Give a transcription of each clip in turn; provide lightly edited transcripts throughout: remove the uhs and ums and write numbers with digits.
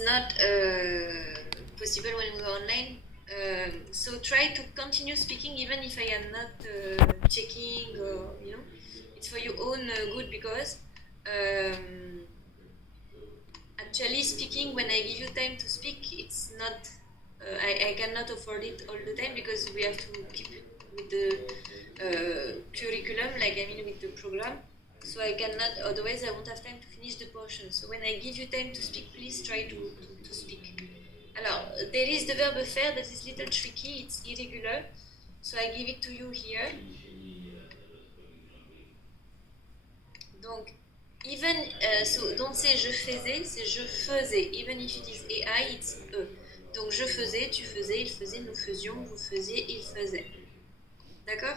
not possible when we go online. So try to continue speaking even if I am not checking, or it's for your own good, because actually speaking, when I give you time to speak, it's not I cannot afford it all the time, because we have to keep with the curriculum, with the program. So I cannot, otherwise I won't have time to finish the portion. So when I give you time to speak, please try to speak. Alors, there is the verb faire that is a little tricky, it's irregular. So I give it to you here. Donc, even, so don't say je faisais, c'est je faisais. Even if it is AI, it's e. Donc je faisais, tu faisais, il faisait, nous faisions, vous faisiez, il faisait. D'accord?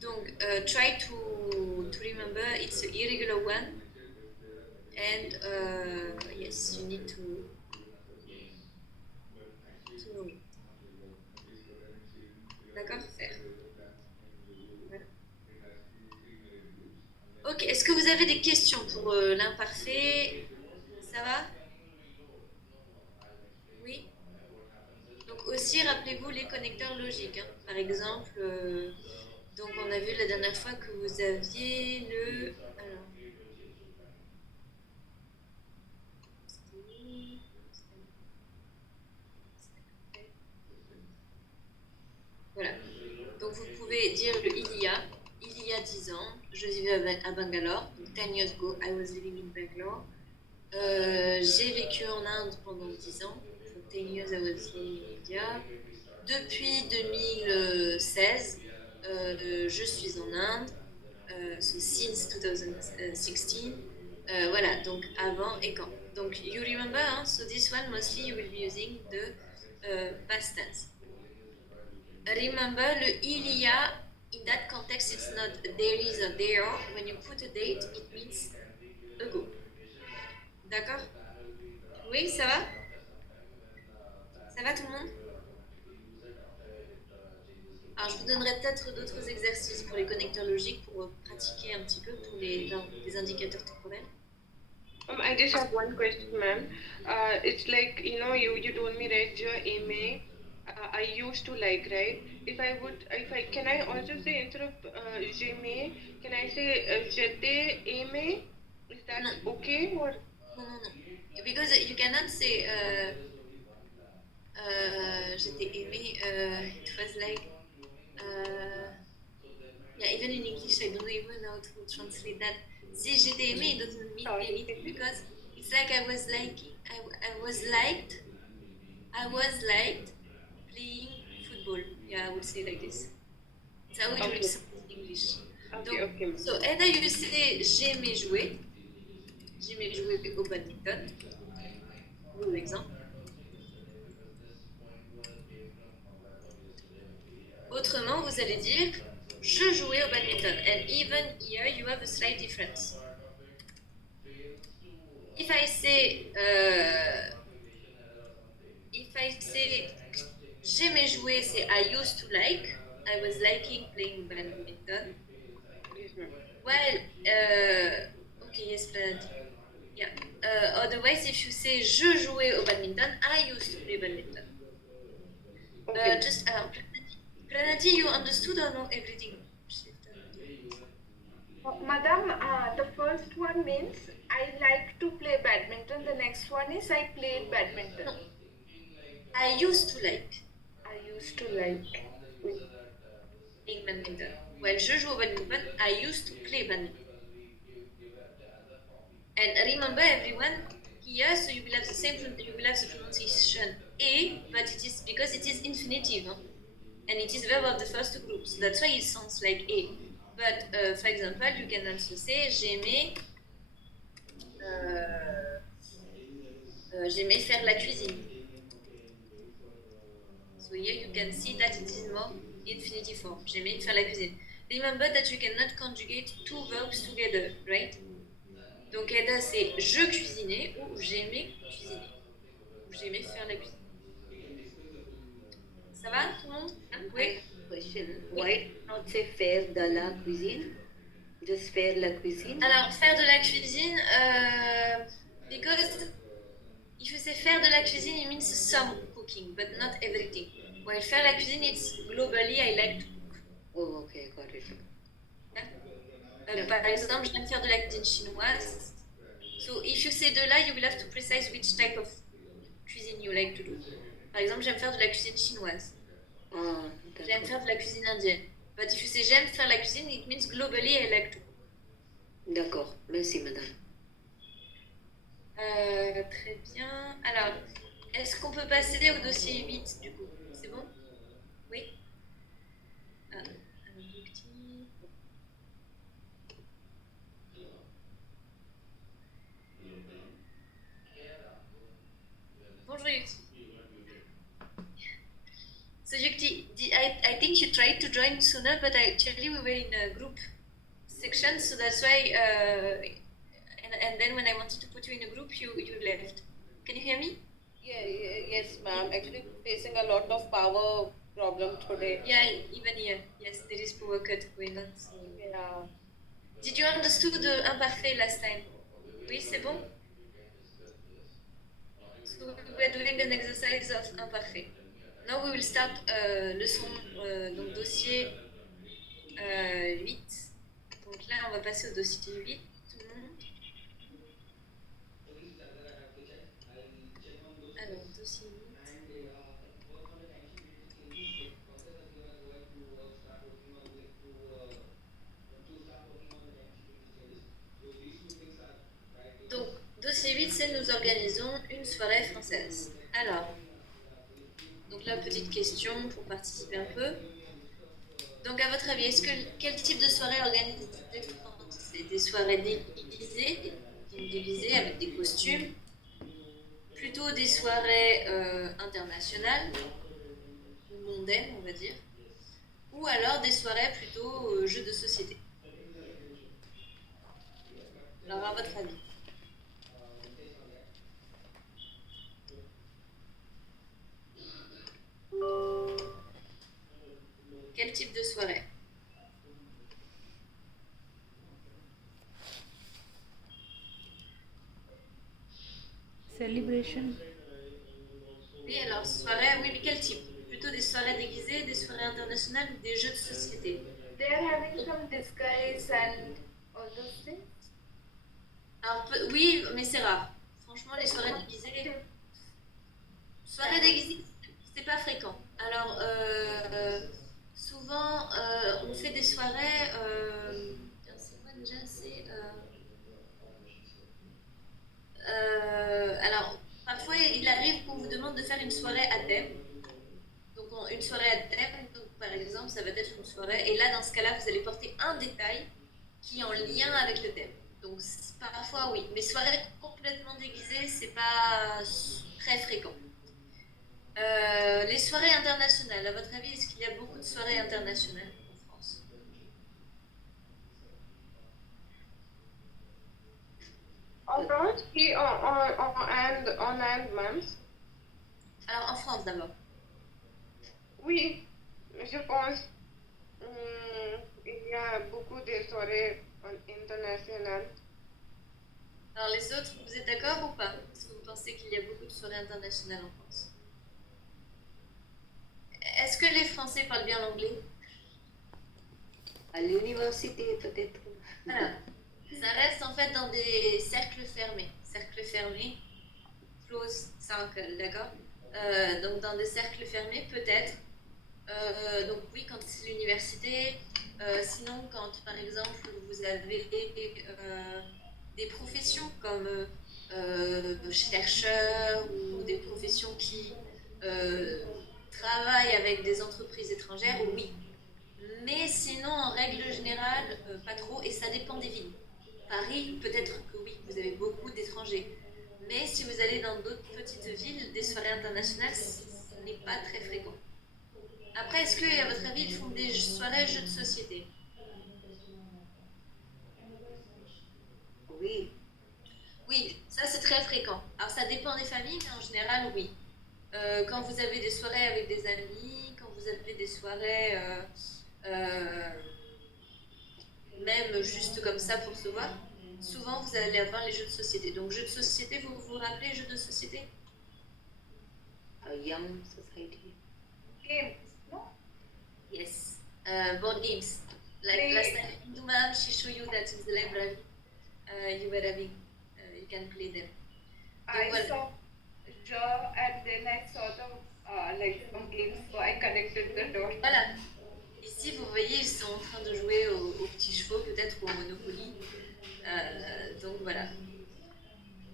Donc, try to remember it's an irregular one. And yes, you need to know it. D'accord? Faire. Voilà. Ok, est-ce que vous avez des questions pour l'imparfait? Ça va? Oui? Donc aussi, rappelez-vous les connecteurs logiques. Hein. Par exemple, donc on a vu la dernière fois que vous aviez le... Alors, voilà. Donc vous pouvez dire le il y a 10 ans, je vivais à Bangalore. Donc 10 years ago, I was living in Bangalore. J'ai vécu en Inde pendant 10 ans. For 10 years, I was living in India. Depuis 2016, je suis en Inde. So since 2016. Voilà, donc avant et quand. Donc you remember, hein, so this one mostly you will be using the past tense. Remember, le il y a, in that context, it's not there is or there are. When you put a date, it means ago. D'accord? Oui, ça va? Ça va tout le monde? Alors, je vous donnerai peut-être d'autres exercices pour les connecteurs logiques pour pratiquer un petit peu pour les indicateurs temporels. I just have one question, ma'am. It's like, you told me, right, your aimé, I used to like, right? Can I also say instead of j'aimais, can I say j'étais aimé? Is that okay? Or? No. Because you cannot say j'étais aimé, it was like, yeah, even in English, I don't even know how to translate that. Si j'étais aimé, it doesn't mean it, because it's like I was liked playing football. Yeah, I would say like this. It's how it will sound in English. Okay. So either you say j'aimais jouer au badminton, par exemple. Autrement, vous allez dire je jouais au badminton. And even here, you have a slight difference. If I say j'aimais jouer, c'est I used to like. I was liking playing badminton. Well, okay, yes, but yeah. Otherwise, if you say je jouais au badminton, I used to play badminton. Okay. Just Pranati, you understood or no everything? Madam, the first one means I like to play badminton. The next one is I played badminton. No. I used to like. Playing badminton. Well, je joue au badminton. I used to play badminton. And remember, everyone, here, so you will have the pronunciation a, but it is because it is infinitive, huh? And it is verb of the first group, so that's why it sounds like a. But for example, you can also say j'aimais faire la cuisine. So here you can see that it is more infinitive form. J'aimais faire la cuisine. Remember that you cannot conjugate two verbs together, right? Donc either c'est je cuisinais ou j'aimais cuisiner. Ou j'aimais faire la cuisine. Ça va tout le monde? Oui. Question. Why not say faire de la cuisine? Just faire la cuisine? Alors, faire de la cuisine, because faire de la cuisine, it means some cooking, but not everything. While faire la cuisine, it's globally, I like to cook. Oh, okay, got it. Par exemple, j'aime faire de la cuisine chinoise. So, if you say de là, you will have to precise which type of cuisine you like to do. Par exemple, j'aime faire de la cuisine chinoise. Ah, J'aime d'accord. faire de la cuisine indienne. But if you say j'aime faire la cuisine, it means globally, I like to cook. D'accord, merci madame. Très bien. Alors, est-ce qu'on peut passer au dossier 8 du coup? C'est bon? Oui? Ah, un petit. Bonjour Yuki. So Yuki, I think you tried to join sooner, but actually we were in a group section, so that's why. And then when I wanted to put you in a group, you left. Can you hear me? Yes, ma'am. Actually, facing a lot of power problem today. Yeah, even here. Yes, there is power cut going on. So. Yeah. Did you understood the imparfait last time? Oui, c'est bon? So we are doing an exercise of imparfait. Now we will start leçon, donc dossier 8. Donc là, on va passer au dossier 8. Tout le monde. Alors, dossier 8. Donc, dossier 8, c'est nous organisons une soirée française. Alors, donc la petite question pour participer un peu. Donc, à votre avis, quel type de soirée organisent les Français? Des soirées déguisées avec des costumes, plutôt des soirées internationales, ou mondaines, on va dire, ou alors des soirées plutôt jeux de société. Alors, à votre avis? Quel type de soirée? Celebration. Oui, alors soirée, oui, mais quel type? Plutôt des soirées déguisées, des soirées internationales ou des jeux de société? They are having some disguise and all those things. Alors, oui, mais c'est rare. Franchement, les soirées déguisées. Soirées déguisées, c'est pas fréquent. Alors, souvent, on fait des soirées. C'est quoi déjà? Alors, parfois, il arrive qu'on vous demande de faire une soirée à thème. Donc, une soirée à thème, donc, par exemple, ça va être une soirée. Et là, dans ce cas-là, vous allez porter un détail qui est en lien avec le thème. Donc, parfois, oui. Mais soirée complètement déguisée, c'est pas très fréquent. Les soirées internationales, à votre avis, est-ce qu'il y a beaucoup de soirées internationales en France? En France, oui, en Inde même. Alors, en France d'abord. Oui, je pense il y a beaucoup de soirées internationales. Alors, les autres, vous êtes d'accord ou pas? Est-ce que vous pensez qu'il y a beaucoup de soirées internationales en France? Est-ce que les Français parlent bien l'anglais? À l'université, peut-être. Alors, ça reste en fait dans des cercles fermés. Cercles fermés, close circle, d'accord? Donc, dans des cercles fermés, peut-être. Donc, oui, quand c'est l'université. Sinon, quand, par exemple, vous avez des professions comme chercheurs ou des professions qui travaillent avec des entreprises étrangères, oui. Mais sinon, en règle générale, pas trop, et ça dépend des villes. Paris, peut-être que oui, vous avez beaucoup d'étrangers. Mais si vous allez dans d'autres petites villes, des soirées internationales, ce n'est pas très fréquent. Après, est-ce qu'à votre avis, ils font des soirées jeux de société? Oui. Oui, ça c'est très fréquent. Alors ça dépend des familles, mais en général, oui. Quand vous avez des soirées avec des amis, quand vous avez des soirées même juste comme ça pour se voir, souvent vous allez avoir les jeux de société. Donc jeux de société, vous vous rappelez jeux de société? A young society. Games, no? Yes. Board games. Like Play- last time, Hindu ma'am, she showed you that in the library. You were having, you can play them. I well- saw draw and then I saw the like some games, so I connected the dots. Voilà. Ici, vous voyez, ils sont en train de jouer aux petits chevaux, peut-être, ou au Monopoly. Donc voilà.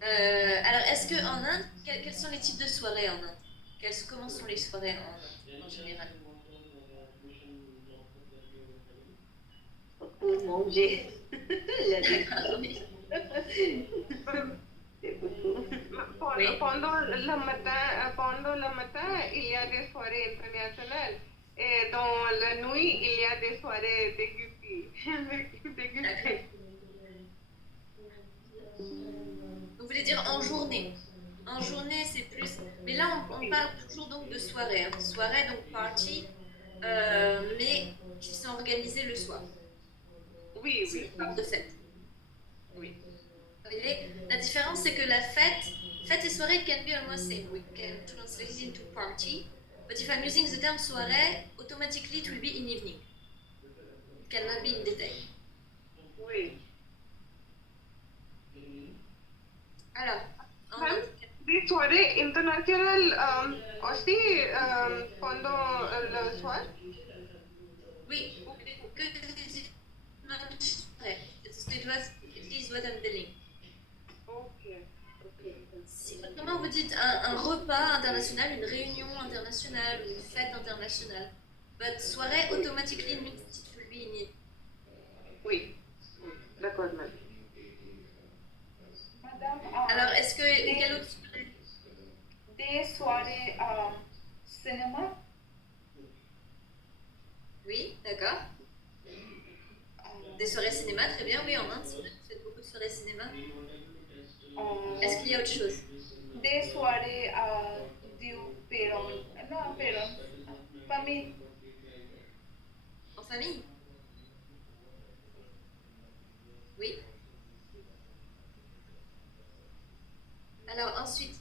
Alors, est-ce qu'en Inde, quels sont les types de soirées en Inde? Comment sont les soirées en Inde, en général? Pour manger. Il a dit. D'accord, oui. C'est beaucoup. Oui. Pendant le matin, il y a des soirées internationales. Et dans la nuit, il y a des soirées dégustées. D'accord. Vous voulez dire en journée? En journée, c'est plus. Mais là, on parle toujours donc de soirée. Hein. Soirée, donc party, mais qui sont organisées le soir. Oui, C'est oui. une sorte de fête. Oui. Vous voyez, la différence, c'est que la fête et soirée can be almost same. We can translate it into party. But if I'm using the term soirée, automatically it will be in evening. It cannot be in daytime. Oui. Alors, en Ma'am, Inde, des soirées internationales aussi pendant le soir? oui, que it is what I'm telling. Ok. Si autrement vous dites un repas international, une réunion internationale, une fête internationale, but soirée automatically means it will be in it. Oui. D'accord, madame. Madame, Alors, est-ce que quelle autre soirée? des soirées cinéma, Oui, d'accord. Des soirées cinéma, très bien. Oui, en Inde, vous faites beaucoup de soirées cinéma. Est-ce qu'il y a autre chose? des soirées du parent, non parents, famille. En famille? Oui. Alors ensuite,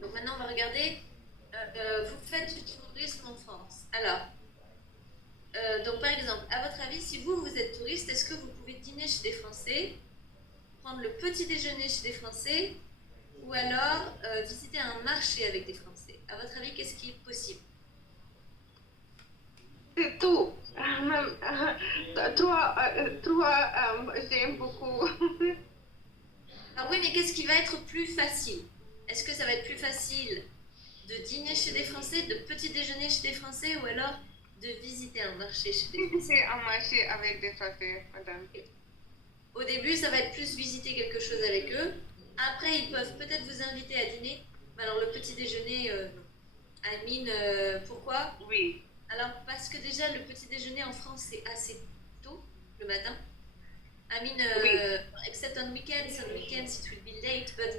donc maintenant on va regarder. Vous faites du tourisme en France. Alors, donc par exemple, à votre avis, si vous êtes touriste, est-ce que vous pouvez dîner chez des Français, prendre le petit déjeuner chez des Français, ou alors visiter un marché avec des Français? À votre avis, qu'est-ce qui est possible? C'est tout. Même, j'aime beaucoup. Ah oui, mais qu'est-ce qui va être plus facile? Est-ce que ça va être plus facile de dîner chez des Français, de petit déjeuner chez des Français, ou alors de visiter un marché chez des Français? C'est un marché avec des Français, madame. Au début, ça va être plus visiter quelque chose avec eux. Après, ils peuvent peut-être vous inviter à dîner. Mais alors, le petit déjeuner, non. I mean, pourquoi? Oui. Alors, parce que déjà, le petit déjeuner en France, c'est assez tôt, le matin. I mean, except on weekends. On weekends, it will be late, but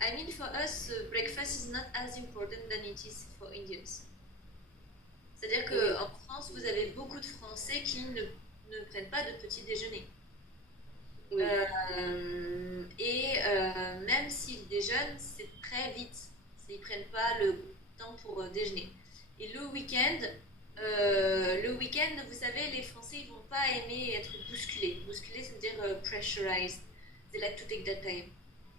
I mean, for us, breakfast is not as important than it is for Indians. C'est-à-dire qu'en France, vous avez beaucoup de Français qui ne prennent pas de petit déjeuner. Oui. Même s'ils déjeunent, c'est très vite. Ils ne prennent pas le temps pour déjeuner. Et le week-end, vous savez, les Français ils vont pas aimer être bousculés. Bousculés, ça veut dire pressurized. They like to take that time.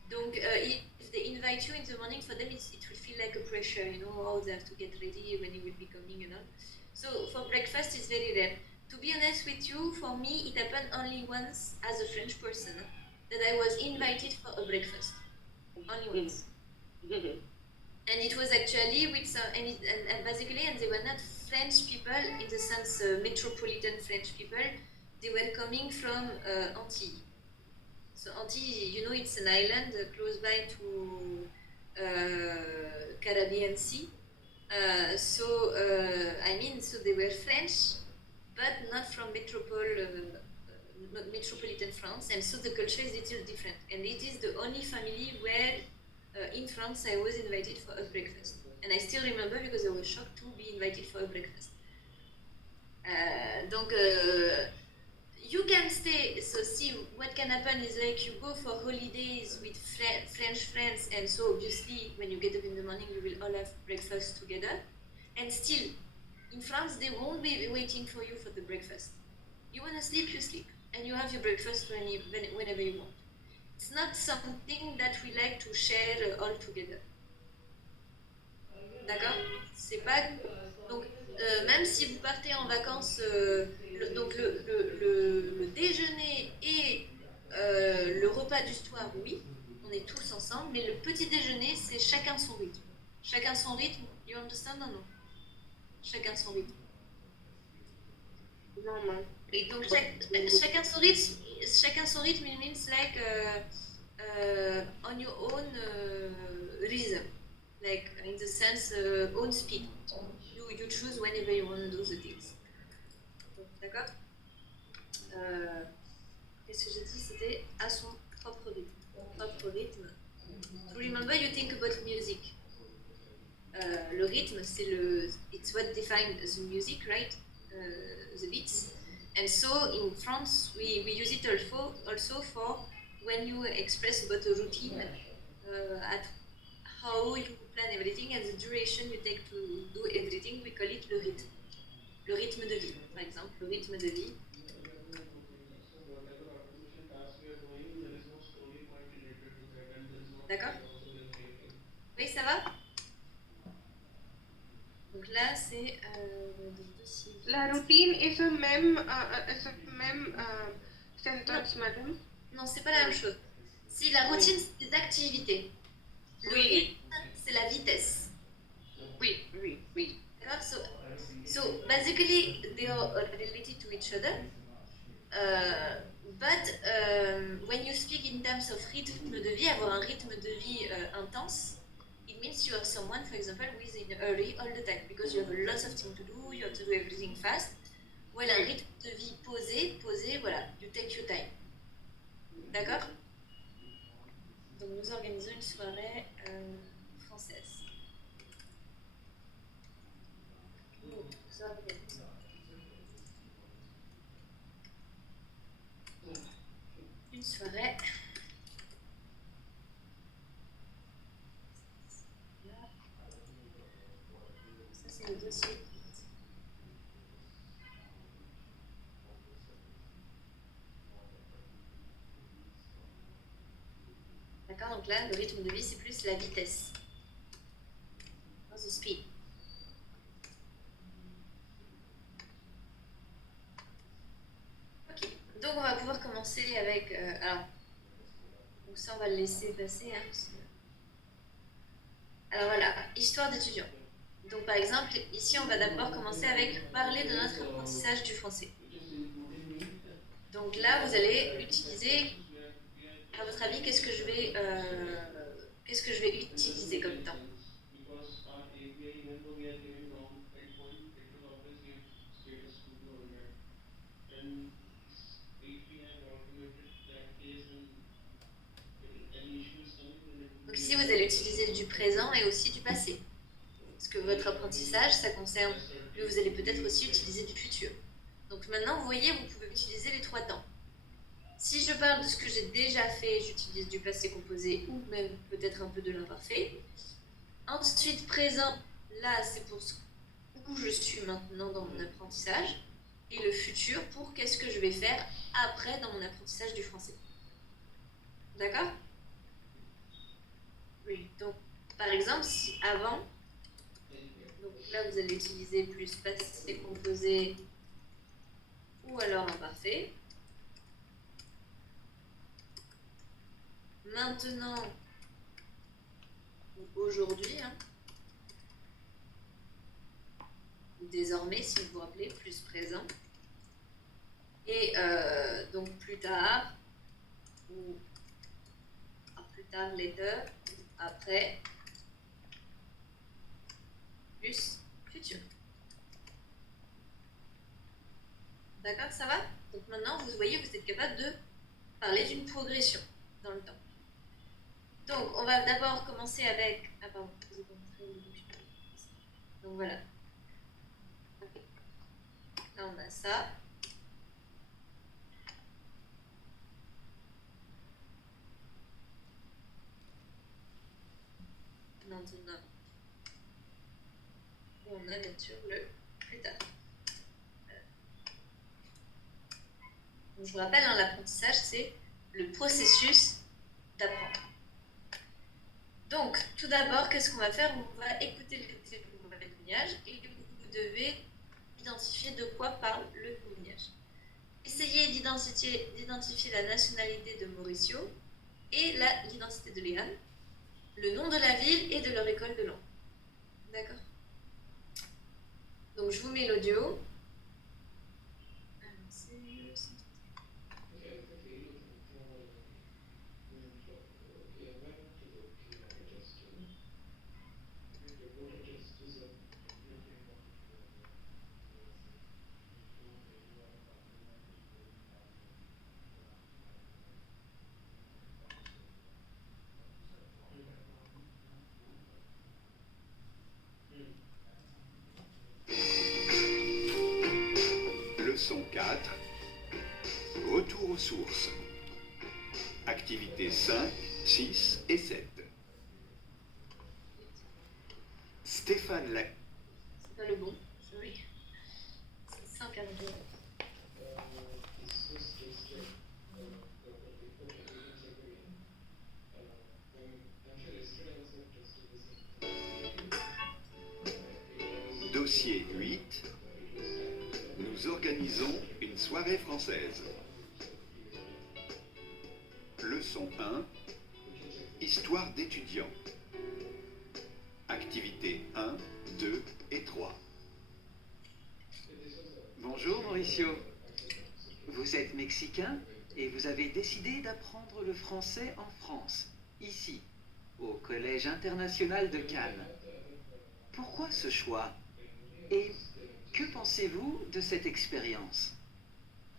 Donc, if they invite you in the morning, for them it will feel like a pressure. You know, oh, they have to get ready when you will be coming and all. So for breakfast, it's very rare. To be honest with you, for me, it happened only once as a French person that I was invited for a breakfast. Only once. And it was actually with some, and basically, and they were not French people in the sense metropolitan French people. They were coming from Antilles. So Antilles, you know, it's an island close by to Caribbean Sea. So they were French, but not from metropolitan France, and so the culture is a little different. And it is the only family where in France I was invited for a breakfast. And I still remember because I was shocked to be invited for a breakfast. Donc, you can stay. So see, what can happen is like you go for holidays with French friends, and so obviously when you get up in the morning, you will all have breakfast together. And still, in France, they won't be waiting for you for the breakfast. You want to sleep, you sleep, and you have your breakfast whenever you want. It's not something that we like to share all together. D'accord? C'est pas. Donc, même si vous partez en vacances, donc le déjeuner et le repas du soir, oui, on est tous ensemble, mais le petit déjeuner, c'est chacun son rythme. Chacun son rythme, you understand or no? Chacun son rythme. Normal. Et donc, chacun son rythme, it means like on your own rhythm. Like in the sense own speed. You choose whenever you want to do the things. D'accord? Qu'est-ce que j'ai dit? C'était à son propre rythme. Propre rythme. To remember, you think about music. Le rythme, it's what defines the music, right? The beats. And so in France, we use it also for when you express about a routine, at how you plan everything and the duration you take to do everything, we call it le rythme. Le rythme de vie, par exemple, le rythme de vie. D'accord? Oui, ça va? Donc là, c'est... La routine is a même sentence, madame. Non, c'est pas la même chose. Si la routine, c'est des activités. Le rythme, c'est la vitesse. Oui. D'accord? So basically, they are related to each other. But when you speak in terms of rythme de vie, avoir un rythme de vie intense, it means you are someone, for example, who is in a hurry all the time because you have lots of things to do, you have to do everything fast. Voilà, un rythme de vie posé, voilà, you take your time. D'accord? Donc nous organisons une soirée française. Nous organisons. Une soirée. Ça c'est le dossier. D'accord, donc là, le rythme de vie, c'est plus la vitesse. The speed. Ok, donc on va pouvoir commencer avec... alors, donc ça, on va le laisser passer. Hein, alors voilà, histoire d'étudiant. Donc par exemple, ici, on va d'abord commencer avec parler de notre apprentissage du français. Donc là, vous allez utiliser... À votre avis, qu'est-ce que je vais utiliser comme temps? Donc ici, vous allez utiliser du présent et aussi du passé. Parce que votre apprentissage, ça concerne... Mais vous allez peut-être aussi utiliser du futur. Donc maintenant, vous voyez, vous pouvez utiliser les trois temps. Si je parle de ce que j'ai déjà fait, j'utilise du passé composé ou même peut-être un peu de l'imparfait. Ensuite, présent, là, c'est pour où je suis maintenant dans mon apprentissage. Et le futur pour qu'est-ce que je vais faire après dans mon apprentissage du français. D'accord? Oui. Donc, par exemple, si avant, donc là, vous allez utiliser plus passé composé ou alors imparfait. Maintenant, aujourd'hui, hein, désormais, si vous vous rappelez, plus présent. Et donc plus tard, ou plus tard, later, après, plus futur. D'accord, ça va? Donc maintenant, vous voyez, vous êtes capable de parler d'une progression dans le temps. Donc, on va d'abord commencer avec... Ah pardon, je vous ai montré le document. Donc voilà. Là, on a ça. on a bien sûr le plus tard. Donc, je vous rappelle, hein, l'apprentissage, c'est le processus d'apprendre. Donc, tout d'abord, qu'est-ce qu'on va faire? On va écouter le témoignage et vous devez identifier de quoi parle le témoignage. Essayez d'identifier la nationalité de Mauricio et l'identité de Léane, le nom de la ville et de leur école de langue. D'accord? Donc, je vous mets l'audio. Leçon 4. Retour aux sources. Activités 5, 6 et 7. Stéphane Lac. C'est pas le bon, sorry. C'est 5 à 2. Dossier 8. Nous organisons une soirée française. Leçon 1. Histoire d'étudiants. Activités 1, 2 et 3. Bonjour Mauricio. Vous êtes mexicain et vous avez décidé d'apprendre le français en France, ici, au Collège international de Cannes. Pourquoi ce choix? Et que pensez-vous de cette expérience?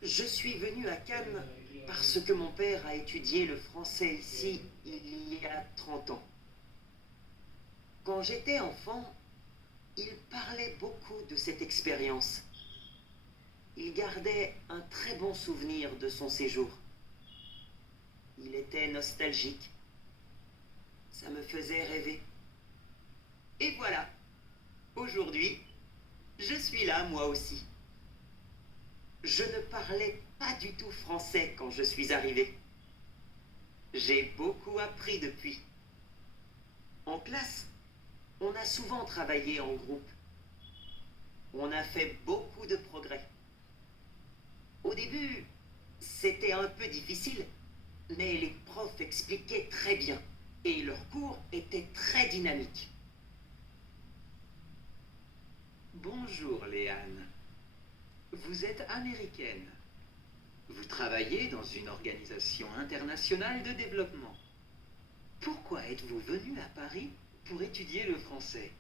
Je suis venu à Cannes parce que mon père a étudié le français ici il y a 30 ans. Quand j'étais enfant, il parlait beaucoup de cette expérience. Il gardait un très bon souvenir de son séjour. Il était nostalgique. Ça me faisait rêver. Et voilà, aujourd'hui, je suis là moi aussi. Je ne parlais pas du tout français quand je suis arrivé. J'ai beaucoup appris depuis. En classe, on a souvent travaillé en groupe. On a fait beaucoup de progrès. Au début, c'était un peu difficile, mais les profs expliquaient très bien et leurs cours étaient très dynamiques. Bonjour Léane. Vous êtes américaine. Vous travaillez dans une organisation internationale de développement. Pourquoi êtes-vous venue à Paris pour étudier le français?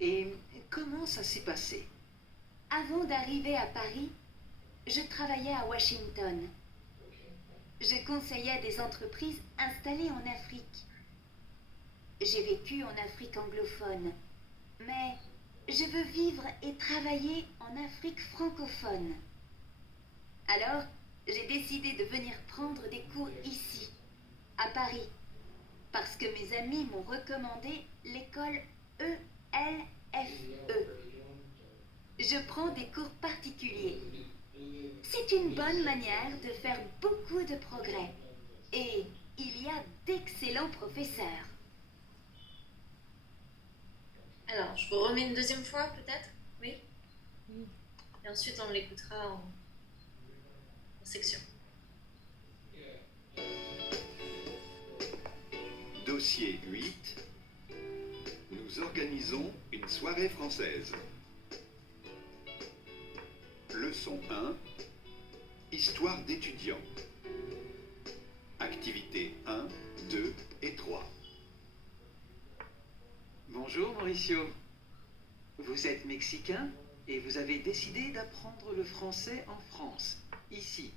Et comment ça s'est passé? Avant d'arriver à Paris, je travaillais à Washington. Je conseillais des entreprises installées en Afrique. J'ai vécu en Afrique anglophone, mais je veux vivre et travailler en Afrique francophone. Alors, j'ai décidé de venir prendre des cours ici, à Paris, parce que mes amis m'ont recommandé l'école ELFE. Je prends des cours particuliers. C'est une bonne manière de faire beaucoup de progrès. Et il y a d'excellents professeurs. Alors, je vous remets une deuxième fois, peut-être? Oui? Et ensuite, on l'écoutera en section. Dossier 8. Nous organisons une soirée française. Leçon 1. Histoire d'étudiants. Activités 1, 2 et 3. Bonjour Mauricio. Vous êtes mexicain et vous avez décidé d'apprendre le français en France, ici,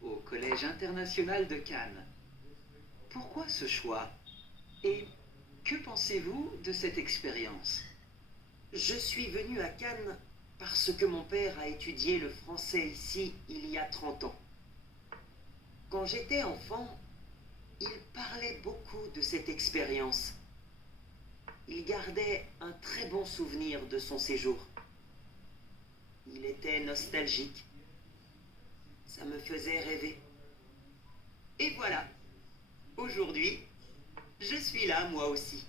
au Collège international de Cannes. Pourquoi ce choix? Et que pensez-vous de cette expérience? Je suis venu à Cannes parce que mon père a étudié le français ici il y a 30 ans. Quand j'étais enfant, il parlait beaucoup de cette expérience. il gardait un très bon souvenir de son séjour. Il était nostalgique. Ça me faisait rêver. Et voilà, aujourd'hui, je suis là moi aussi.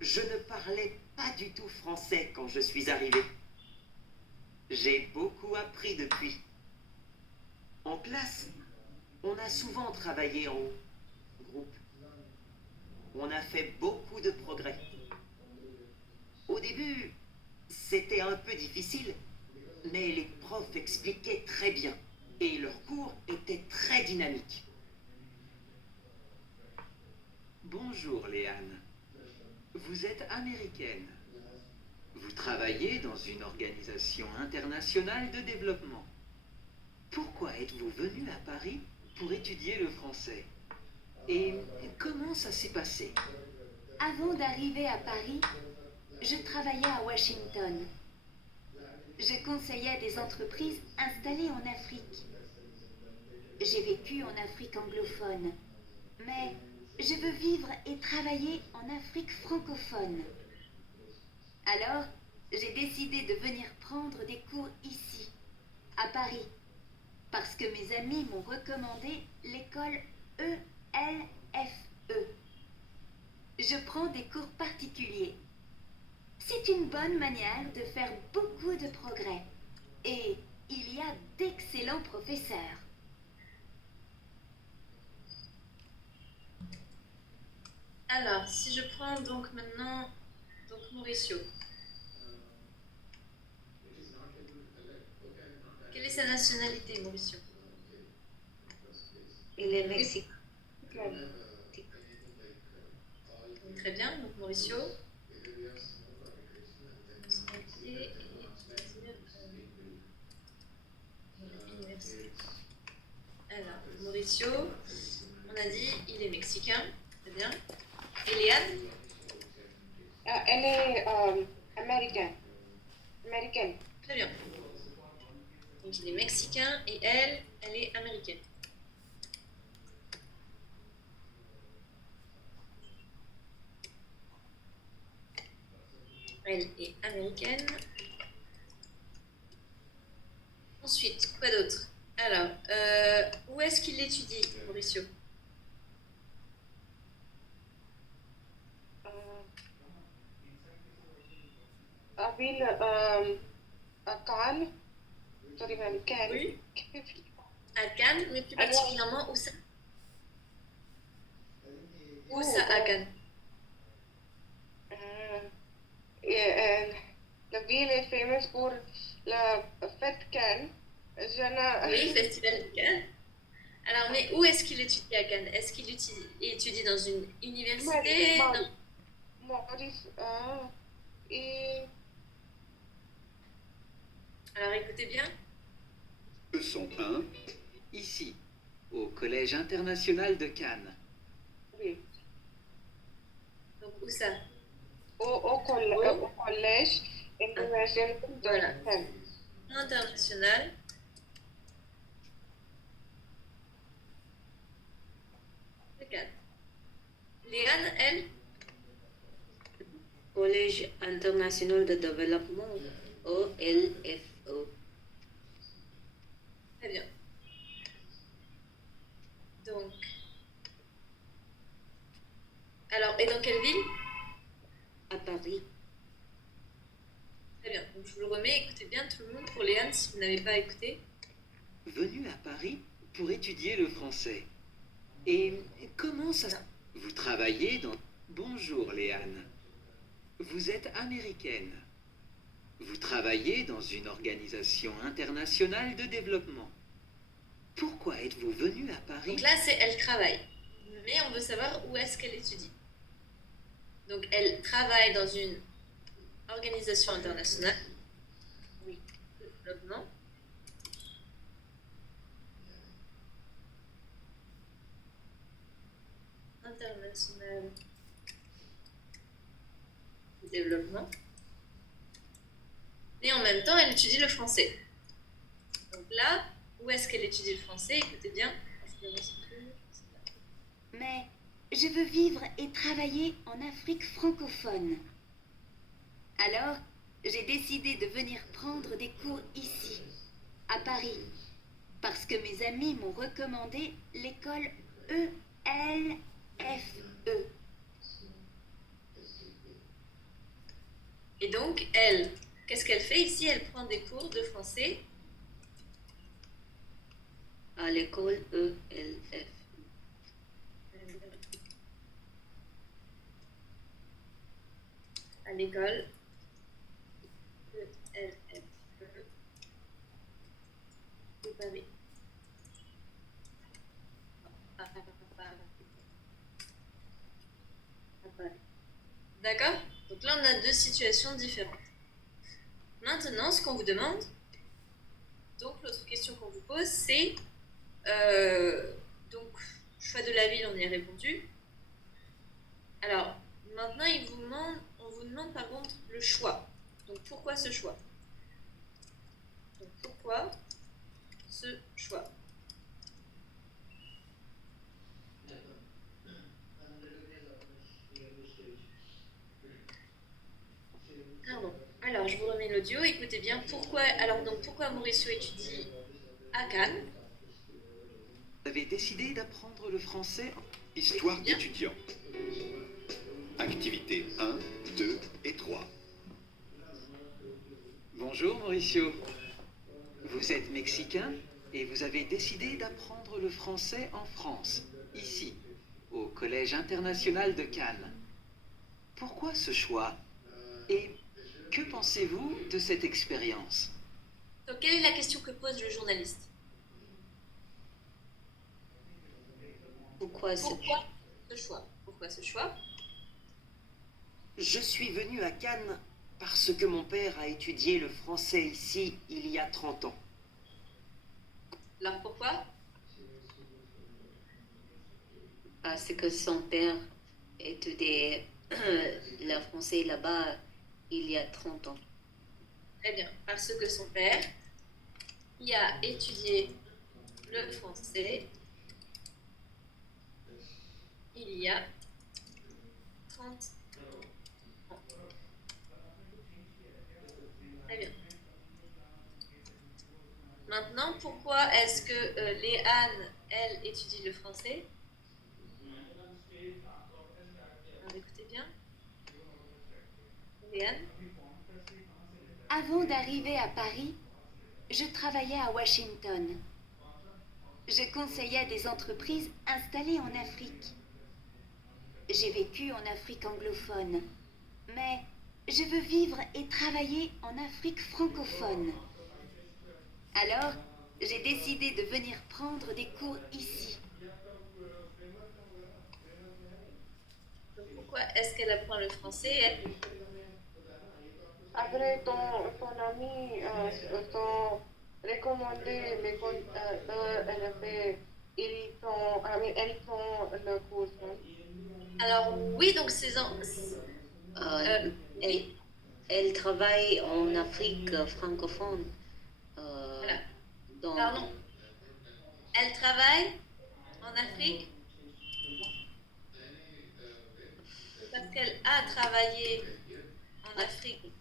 Je ne parlais pas du tout français quand je suis arrivé. J'ai beaucoup appris depuis. En classe, on a souvent travaillé en groupe. On a fait beaucoup de progrès. Au début, c'était un peu difficile, mais les profs expliquaient très bien et leurs cours étaient très dynamiques. Bonjour Léane. Vous êtes américaine. Vous travaillez dans une organisation internationale de développement. Pourquoi êtes-vous venue à Paris pour étudier le français? Et comment ça s'est passé? Avant d'arriver à Paris, je travaillais à Washington. Je conseillais des entreprises installées en Afrique. J'ai vécu en Afrique anglophone, mais je veux vivre et travailler en Afrique francophone. Alors, j'ai décidé de venir prendre des cours ici, à Paris, parce que mes amis m'ont recommandé l'école ELFE. Je prends des cours particuliers. C'est une bonne manière de faire beaucoup de progrès. Et il y a d'excellents professeurs. Alors, si je prends donc maintenant Mauricio. Quelle est sa nationalité, Mauricio? Il est mexicain. Très bien, donc Mauricio. Nationalité et université. Alors, Mauricio, on a dit il est mexicain, très bien. Et Léane? Elle est American. Très bien. Donc il est mexicain et elle est américaine. Elle est américaine. Ensuite, quoi d'autre? Alors, où est-ce qu'il étudie, Mauricio? Abil Khan. Sorry, ma'am. Can. Oui. À Cannes, mais plus particulièrement où ça? Où ça à Cannes? Nabil est famous pour la fête Cannes. Oui, Festival de Cannes. Alors, mais où est-ce qu'il étudie à Cannes? Est-ce qu'il étudie dans une université? Maurice. Et... Alors, écoutez bien. Leçon 1. Ici, au Collège international de Cannes. Oui. Donc, où ça? Au collège international de Voilà. Cannes. International. De Cannes. Léane, elle? Collège international de développement, OLFO. Très bien. Donc. Alors, et dans quelle ville? À Paris. Très bien. Donc, je vous le remets. Écoutez bien tout le monde pour Léane si vous n'avez pas écouté. Venu à Paris pour étudier le français. Et comment ça... Vous travaillez dans... Bonjour Léane. Vous êtes américaine. Vous travaillez dans une organisation internationale de développement. Pourquoi êtes-vous venue à Paris? Donc là, c'est elle travaille. Mais on veut savoir où est-ce qu'elle étudie. Donc, elle travaille dans une organisation internationale. Oui. De développement. International de développement. Et en même temps, elle étudie le français. Donc là, où est-ce qu'elle étudie le français? Écoutez bien. Mais je veux vivre et travailler en Afrique francophone. Alors, j'ai décidé de venir prendre des cours ici, à Paris, parce que mes amis m'ont recommandé l'école ELFE. Et donc, elle, qu'est-ce qu'elle fait ici? Elle prend des cours de français à l'école ELF. à l'école ELFE de Paris. D'accord? Donc là, on a deux situations différentes. Maintenant, ce qu'on vous demande, donc l'autre question qu'on vous pose, c'est donc choix de la ville, on y a répondu. Alors, maintenant, on vous demande par contre le choix. Donc, pourquoi ce choix? Donc, pourquoi ce choix? Pardon. Alors, je vous remets l'audio. Écoutez bien. Pourquoi Mauricio étudie à Cannes? Vous avez décidé d'apprendre le français? Histoire d'étudiant. Activités 1, 2 et 3. Bonjour Mauricio. Vous êtes mexicain et vous avez décidé d'apprendre le français en France, ici, au Collège international de Cannes. Pourquoi ce choix? Et que pensez-vous de cette expérience? Donc, quelle est la question que pose le journaliste? Pourquoi ce choix? Pourquoi ce choix? Je suis venu à Cannes parce que mon père a étudié le français ici il y a 30 ans. Alors pourquoi? Parce que son père étudiait le français là-bas il y a 30 ans. Très bien. Parce que son père qui a étudié le français il y a 30 ans. Très bien. Maintenant, pourquoi est-ce que Léane, elle, étudie le français? Alors, écoutez bien. Léane? Avant d'arriver à Paris, je travaillais à Washington. Je conseillais des entreprises installées en Afrique. J'ai vécu en Afrique anglophone, mais je veux vivre et travailler en Afrique francophone. Alors, j'ai décidé de venir prendre des cours ici. Donc, pourquoi est-ce qu'elle apprend le français, elle? Après, ton ami t'ont recommandé l'école LFA, elles font le cours. Alors, oui, donc Elle travaille en Afrique francophone. Voilà. Donc, Pardon. Elle travaille en Afrique parce qu'elle a travaillé en Afrique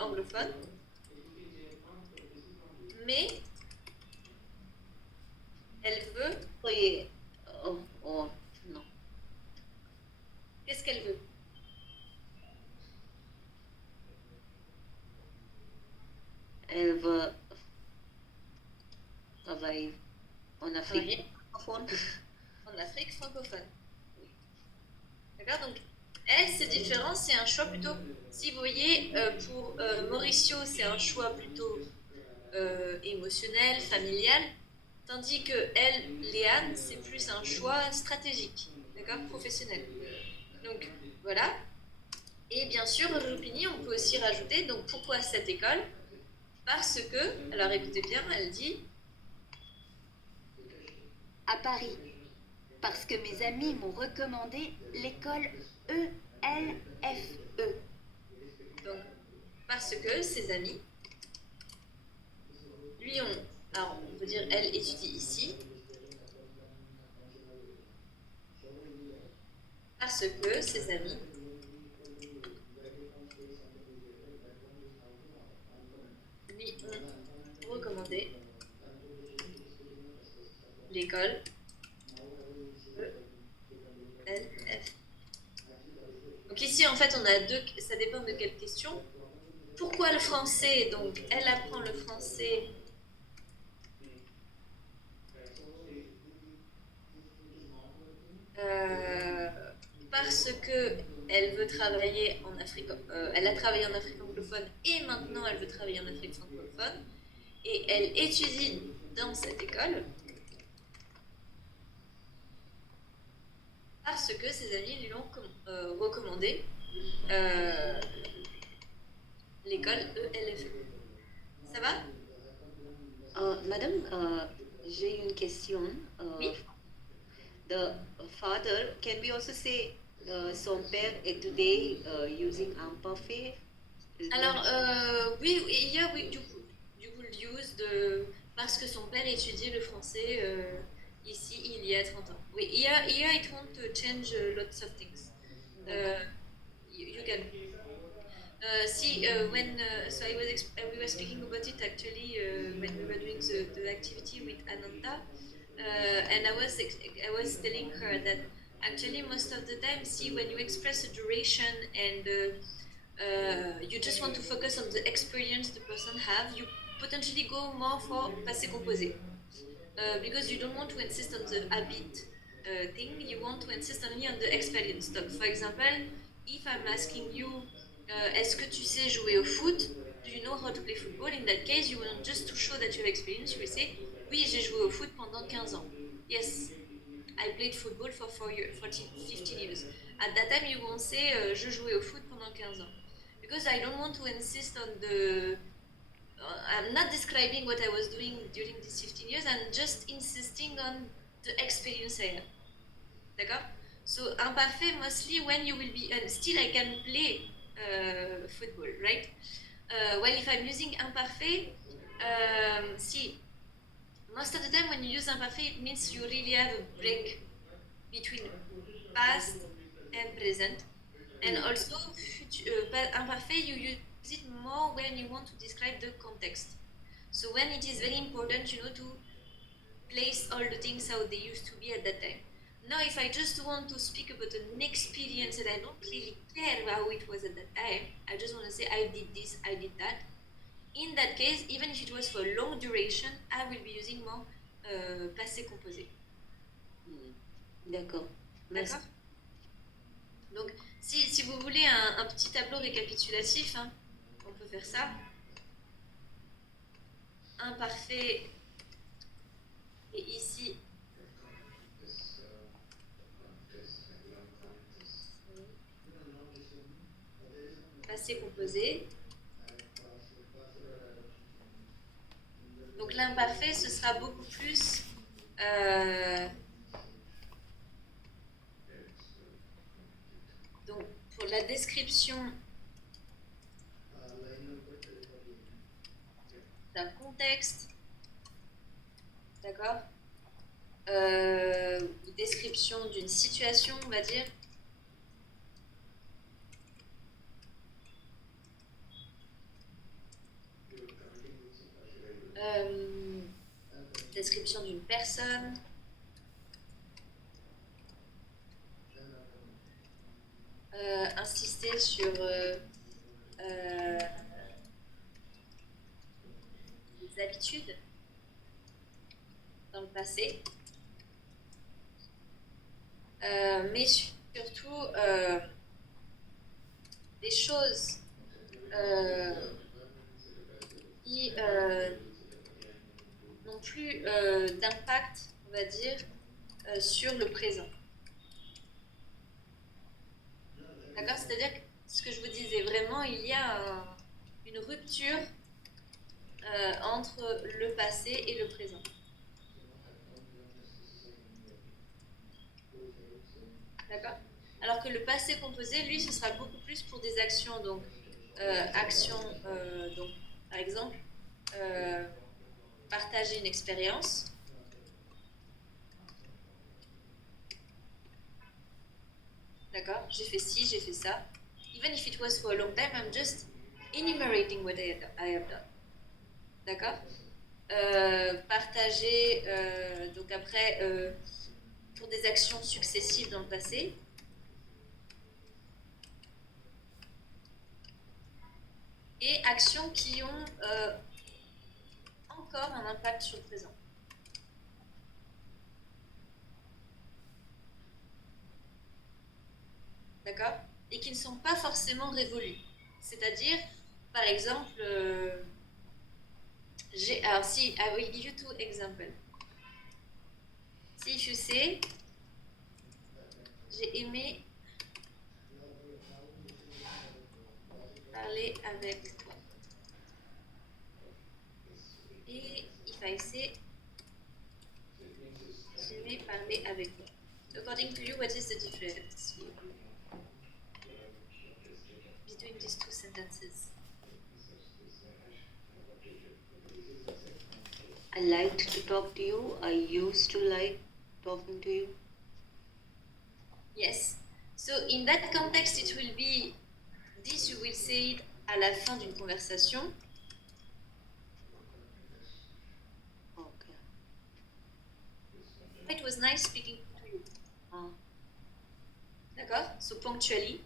anglophone, mais elle veut. oui, non. Qu'est-ce qu'elle veut? Elle veut travailler en Afrique francophone. En Afrique francophone. Oui. D'accord? Donc, elle, c'est différent, c'est un choix plutôt. Si vous voyez, pour Mauricio, c'est un choix plutôt émotionnel, familial, tandis que elle, Léane, c'est plus un choix stratégique, d'accord? Professionnel. Donc, voilà. Et bien sûr, Rupini, on peut aussi rajouter, donc pourquoi cette école? Parce que, alors écoutez bien, elle dit À Paris, parce que mes amis m'ont recommandé l'école ELFE. donc parce que ses amis lui ont, alors on peut dire elle étudie ici, parce que ses amis lui ont recommandé l'école ELF. Donc ici, en fait, on a deux, ça dépend de quelle question. Pourquoi le français? Donc, elle apprend le français parce que elle veut travailler en Afrique, elle a travaillé en Afrique anglophone et maintenant elle veut travailler en Afrique francophone et elle étudie dans cette école parce que ses amis lui ont recommandé l'école ELF. Ça va? Madame, j'ai une question. Oui. The father, can we also say son père étudiait using imparfait? Alors, oui, du coup, use parce que son père étudiait le français ici il y a 30 ans. Oui, here it won't change lots of things. You can. See, when so we were speaking about it actually when we were doing the activity with Ananda, and I was telling her that actually most of the time, see, when you express a duration and you just want to focus on the experience the person have, you potentially go more for passé composé because you don't want to insist on the habit thing. You want to insist only on the experience. Donc, for example, if I'm asking you, est-ce que tu sais jouer au foot? Do you know how to play football? In that case, you want just to show that you have experience. You will say, oui, j'ai joué au foot pendant 15 ans. Yes, I played football for 15 years. At that time, you won't say, je jouais au foot pendant 15 ans. Because I don't want to insist on the... I'm not describing what I was doing during these 15 years. I'm just insisting on the experience I have. D'accord? So, imparfait, mostly when you will be... still, I can play football, right? Well, if I'm using imparfait, see, most of the time when you use imparfait, it means you really have a break between past and present. And also, imparfait, you use it more when you want to describe the context. So when it is very important, to place all the things how they used to be at that time. Now, if I just want to speak about an experience and I don't really care how it was at that time, I just want to say I did this, I did that. In that case, even if it was for a long duration, I will be using more passé composé. D'accord. D'accord. Donc, si vous voulez un petit tableau récapitulatif, hein, on peut faire ça. Imparfait. Et ici, passé composé. Donc l'imparfait, ce sera beaucoup plus donc pour la description d'un contexte, d'accord, description d'une situation, on va dire. Description d'une personne. Insister sur des habitudes dans le passé. Mais surtout des choses qui n'ont plus d'impact, on va dire, sur le présent. D'accord? C'est-à-dire que ce que je vous disais vraiment, il y a une rupture entre le passé et le présent. D'accord? Alors que le passé composé, lui, ce sera beaucoup plus pour des actions. Donc, donc par exemple, partager une expérience. D'accord? J'ai fait ci, j'ai fait ça. Even if it was for a long time, I'm just enumerating what I have done. D'accord? Partager, donc après, pour des actions successives dans le passé. Et actions qui ont encore un impact sur le présent. D'accord? Et qui ne sont pas forcément révolues. C'est-à-dire, par exemple, alors si, I will give you 2 examples. Si je sais, j'ai aimé parler avec toi. Et if I say, j'ai aimé parler avec toi. According to you, what is the difference between these 2 sentences? I liked to talk to you. I used to like talking to you. Yes. So in that context, it will be this. You will say it à la fin d'une conversation. Okay. It was nice speaking to you. D'accord? So punctually.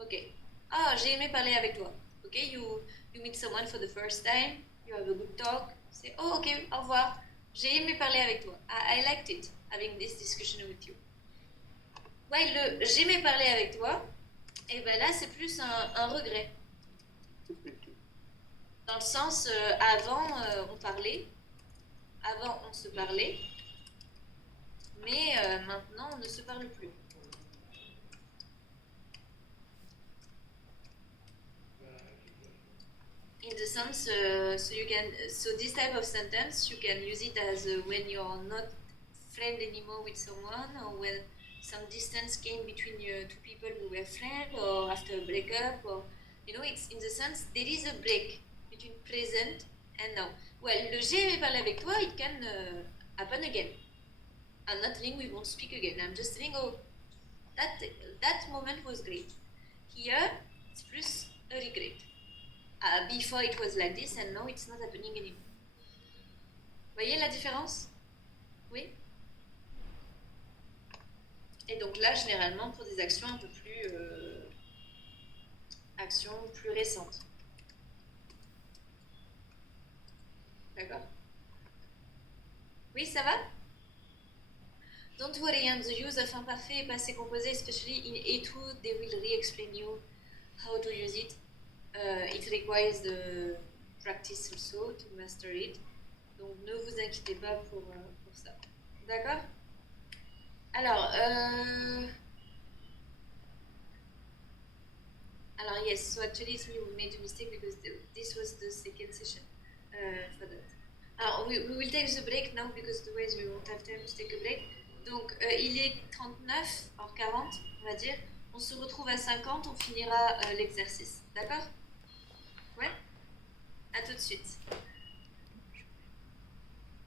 Okay. Ah, j'ai aimé parler avec toi. Okay, you meet someone for the first time. You have a good talk. Say, oh, ok, au revoir. J'ai aimé parler avec toi. I liked it, having this discussion with you. Ouais, le j'aimais parler avec toi, et ben là, c'est plus un regret. Dans le sens, avant, on parlait. Avant, on se parlait. Mais maintenant, on ne se parle plus. In the sense, so this type of sentence, you can use it as when you're not friend anymore with someone, or when some distance came between 2 people who were friends, or after a breakup, or, it's in the sense, there is a break between present and now. Well, le j'ai aimé parler avec toi, it can happen again. I'm not saying we won't speak again. I'm just saying, oh, that moment was great. Here, it's plus a regret. Before it was like this, and now it's not happening anymore. Voyez la différence? Oui? Et donc là, généralement, pour des actions un peu plus... actions plus récentes. D'accord? Oui, ça va? Don't worry, and the use of imparfait et passé composé, especially in A2, they will re-explain you how to use it. It requires the practice also to master it. Donc ne vous inquiétez pas pour ça. D'accord? Alors, yes, so actually we made a mistake because this was the second session for that. Alors, we will take the break now because otherwise we won't have time to take a break. Donc, il est 39, hors 40, on va dire. On se retrouve à 50, on finira l'exercice. D'accord? Ouais? À tout de suite.